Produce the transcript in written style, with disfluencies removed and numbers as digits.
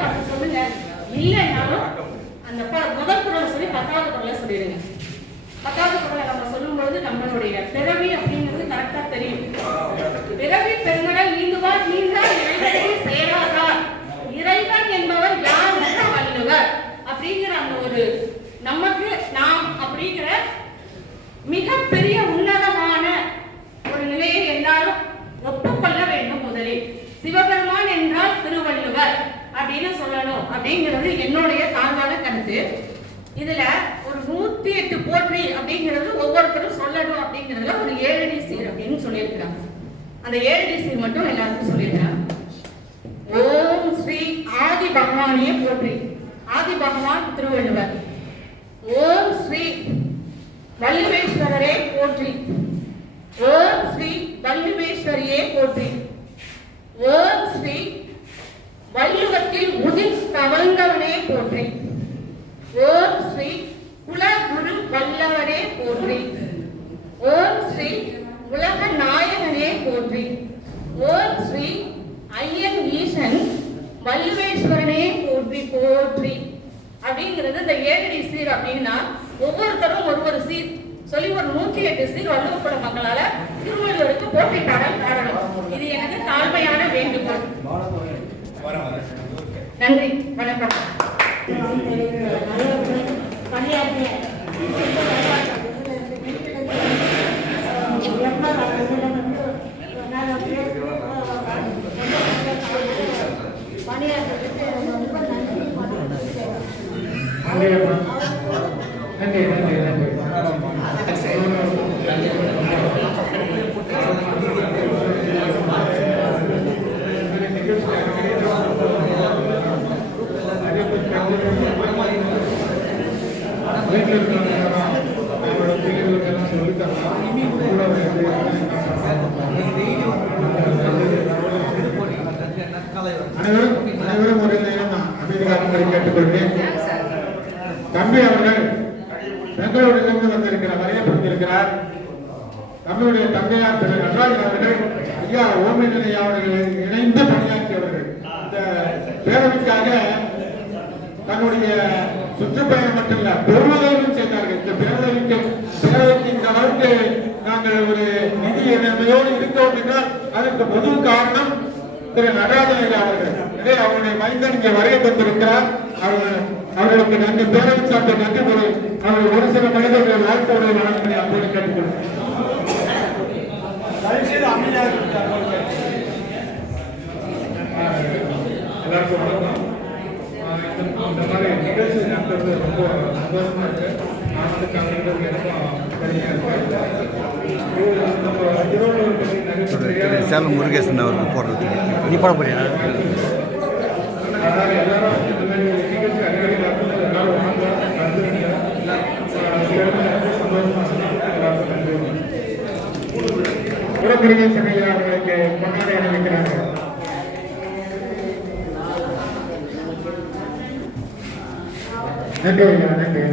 பார்த்து சொல்லுங்க. இல்லைன்னாலும் அந்த முதல் குரல் சொல்லி 10வது குரலை சொல்லிடுங்க. 10வது குரலை நம்ம சொல்லும்போது நம்மளுடைய பிறவி அப்படிங்கிறது கரெக்டா தெரியும். பிறவி பெருங்கடல் நீந்துவார் நீந்தார் இறைவனை சேராதார் இறைவன் என்பவர் யார் வள்ளுவர் அப்படிங்கிற அந்த ஒரு நமக்கு நாம் அப்படிங்கிற மிகப்பெரிய உன்னதமான ஒரு நிலையை எல்லாரும் ஒப்புக்கொள்ள வேண்டும். முதலில் சிவபெருமான் என்றால் திருவள்ளுவர் அப்படின்னு சொல்லணும் அப்படிங்கிறது என்னுடைய தாழ்வான கருத்து. இதுல ஒரு 108 போற்றி அப்படிங்கிறது ஒவ்வொருத்தரும் சொல்லணும் அப்படிங்கிறதுல ஒரு 7 அடி சீர் அப்படின்னு சொல்லியிருக்கிறாங்க. அந்த 7 அடி சீர் மட்டும் எல்லாருக்கும் சொல்லியிருக்கிறாங்க. ஓம் ஸ்ரீ ஆதி பகவானே போற்றி. ஆதி பகவான் திருவள்ளுவர். ஓம் ஸ்ரீ வள்ளுவேஸ்வரரே போற்றி. ஓம் ஸ்ரீ வள்ளுவேஸ்வரியே போற்றி. ஓம் ஸ்ரீ வள்ளுவத்தில் உதிர் தவழ்ந்தவனே போற்றி. ஓம் ஸ்ரீ குலகுரு வல்லவனே போற்றி. ஓம் ஸ்ரீ உலக நாயகனே போற்றி. ஓம் ஸ்ரீ ஐயன் ஈசன் வள்ளுவேஸ்வரனே போற்றி போற்றி அப்படிங்கிறது இந்த 7 அடி சீர். அப்படின்னா ஒவ்வொருத்தரும் ஒரு சீர் சொல்லி ஒரு 108 சீர் வள்ளுவப்பட மக்களால திருவள்ளுவருக்கு போற்றி பாடல் பாடணும். இது எனக்கு தாழ்மையான வேண்டுகோள். நன்றி, வணக்கம். அனைவரும் ஒரு அமைதிக்காக கேட்டுக்கொள்கிறேன். தம்பி அவர்கள் பெங்களூரிலிருந்து வந்திருக்கிறார், வரையப்படுத்தியிருக்கிறார். தம்பியுடைய தந்தையார் திரு நடராஜன் அவர்கள் ஐயா ஓமிநிலை அவர்கள் இணைந்து பணியாற்றியவர்கள். இந்த பேரவைக்காக தன்னுடைய சுற்றுப்பயணம் மட்டும் இல்ல பெருமளவும் செய்தார்கள். இந்த பேரவைக்கு இந்த அளவுக்கு நாங்கள் ஒரு நிதி நிலைமையோடு இருக்கோம் என்றால் அதற்கு பொது காரணம் திரு நடராஜன் ஐயா அவர்கள். அவருடைய மைந்தன் இங்கே வரைய தந்திருக்கிறார். அவர்களுக்கு நன்றி, பேரவை சார்ந்த நன்றி கூறி அவர்கள் ஒரு சில மனிதர்கள் வாழ்க்கையுடைய வழங்கலை அப்போது கேட்டுக்கொள்கிறேன். எல்லாருக்கும் இந்த மாதிரி நிகழ்ச்சி நடத்துறது ரொம்ப சந்தோஷமா இருக்கு. நான் வந்து கலந்துக்கிறது எனக்கும் பெருமையா இருக்கு. சேலம் முருகேசன் அவர்கள் போடுறது நீ போட போறியா? எல்லாரும் இந்த மாதிரி நிகழ்ச்சி அடிக்கடி நடத்துறது எல்லாரும் வாங்க முருகேசன் ஐயா அவர்களுக்கு கொண்டாடி அணிவிக்கிறார்கள். நன்றி.